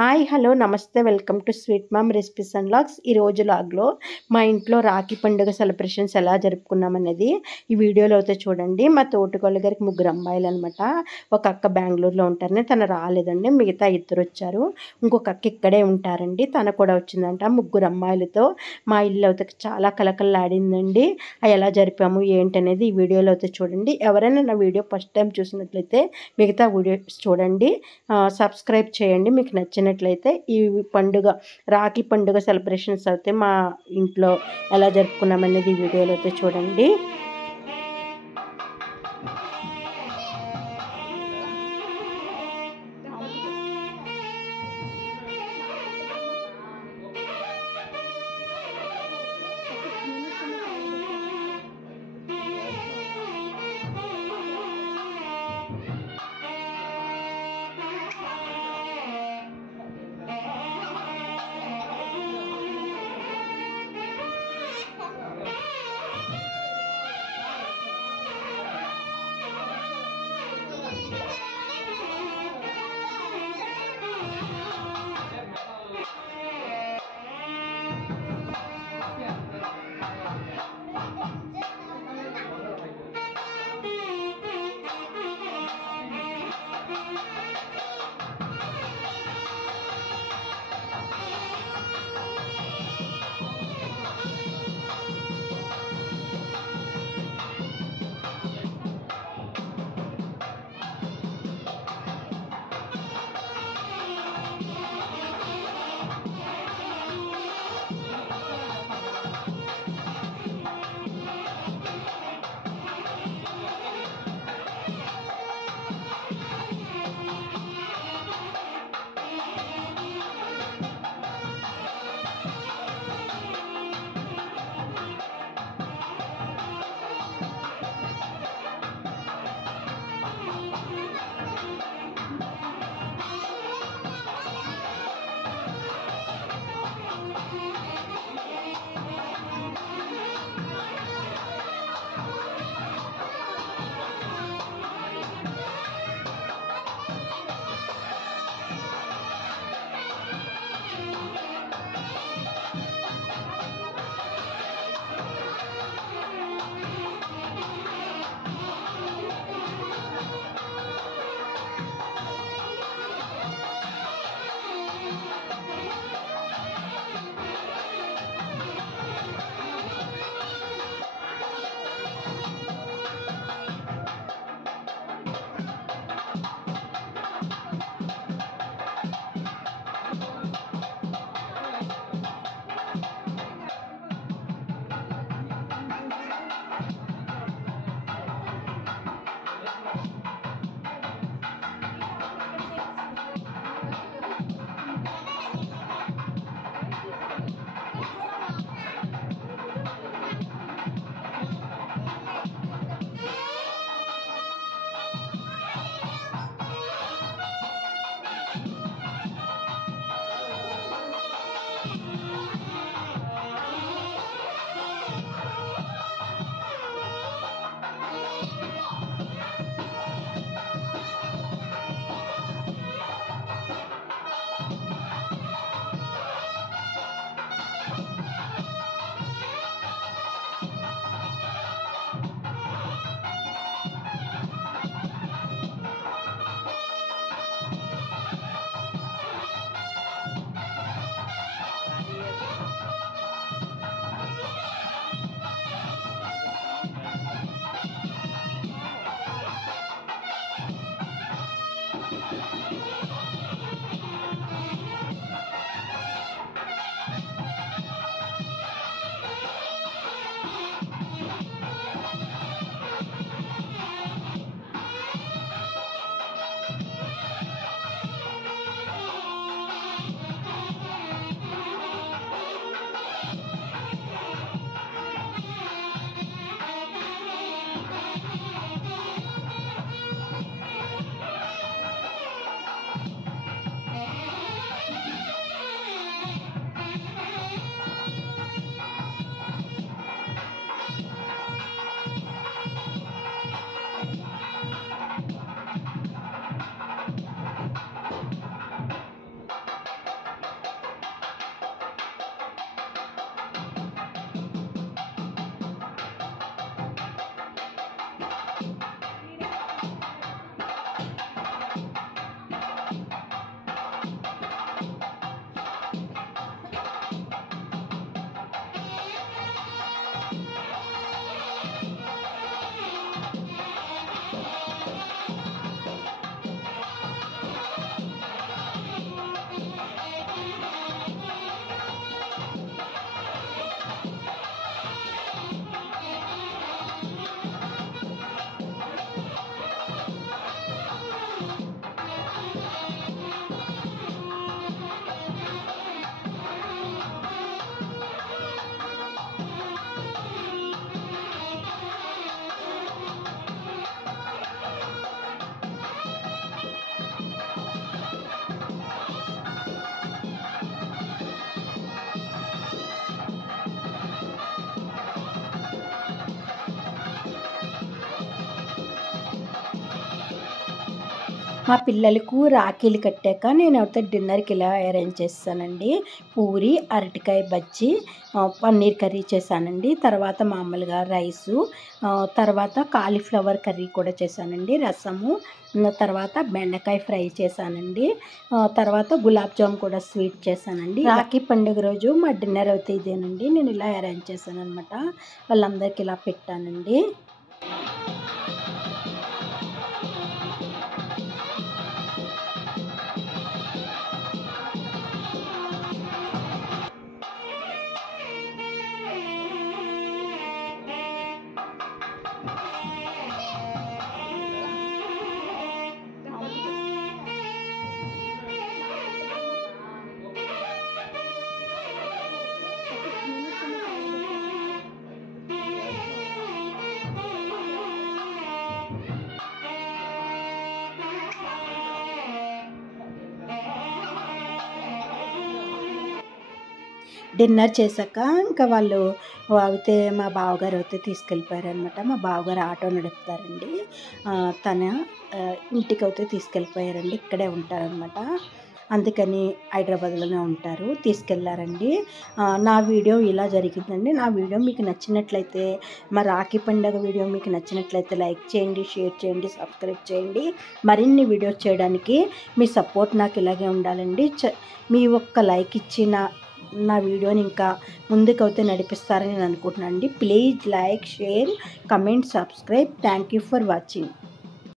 Hi hello namaste welcome to sweet mom recipes and vlogs. ఈరోజు లాగ్లో మా ఇంట్లో రాఖీ పండుగ సెలబ్రేషన్స్ ఎలా జరుపుకున్నామనేది ఈ వీడియోలో అయితే చూడండి. మా తోటికోళ్ళ గారికి 3 అమ్మాయిలు అనమాట. ఒక అక్క బెంగళూరులో ఉంటారని తను రాలేదండి, మిగతా 2 వచ్చారు. ఇంకొక అక్క ఇక్కడే ఉంటారండి, తను కూడా వచ్చిందంట. 3 అమ్మాయిలతో మా ఇల్లు అయితే చాలా కలకలలాడిందండి. ఎలా జరిపాము ఏంటనేది ఈ వీడియోలో అయితే చూడండి. ఎవరైనా నా వీడియో ఫస్ట్ టైం చూసినట్లయితే మిగతా వీడియోస్ చూడండి, సబ్స్క్రైబ్ చేయండి. మీకు నచ్చినట్లయితే ఈ రాఖీ పండుగ సెలబ్రేషన్స్ అయితే మా ఇంట్లో ఎలా జరుపుకున్నామనేది ఈ వీడియోలో అయితే చూడండి. మా పిల్లలకు రాఖీలు కట్టాక నేను అయితే డిన్నర్కి ఇలా అరేంజ్ చేస్తానండి. పూరి, అరటికాయ బజ్జీ, పన్నీర్ కర్రీ చేశానండి. తర్వాత మామూలుగా రైసు, తర్వాత కాలీఫ్లవర్ కర్రీ కూడా చేశానండి. రసము, తర్వాత బెండకాయ ఫ్రై చేశానండి. తర్వాత గులాబ్ జామ్ కూడా స్వీట్ చేశానండి. రాఖీ పండుగ రోజు మా డిన్నర్ అయితే ఇదేనండి. నేను ఇలా అరేంజ్ చేశాను అనమాట. వాళ్ళందరికీ ఇలా పెట్టానండి. డిన్నర్ చేశాక ఇంకా వాళ్ళు అయితే మా బావగారు అయితే తీసుకెళ్ళిపోయారనమాట. మా బావగారు ఆటో నడుపుతారండి. తన ఇంటికి అయితే తీసుకెళ్ళిపోయారండి. ఇక్కడే ఉంటారనమాట. అందుకని హైదరాబాద్లోనే ఉంటారు. తీసుకెళ్ళారండి. నా వీడియో ఇలా జరిగిందండి. నా వీడియో మీకు నచ్చినట్లయితే, మా రాఖీ పండుగ వీడియో మీకు నచ్చినట్లయితే లైక్ చేయండి, షేర్ చేయండి, సబ్స్క్రైబ్ చేయండి. మరిన్ని వీడియోస్ చేయడానికి మీ సపోర్ట్ నాకు ఇలాగే ఉండాలండి. మీ ఒక్క లైక్ ఇచ్చి నా వీడియోని ఇంకా ముందుకైతే నడిపిస్తారని నేను అనుకుంటున్నాను అండి. Please like, share, comment, subscribe. Thank you for watching.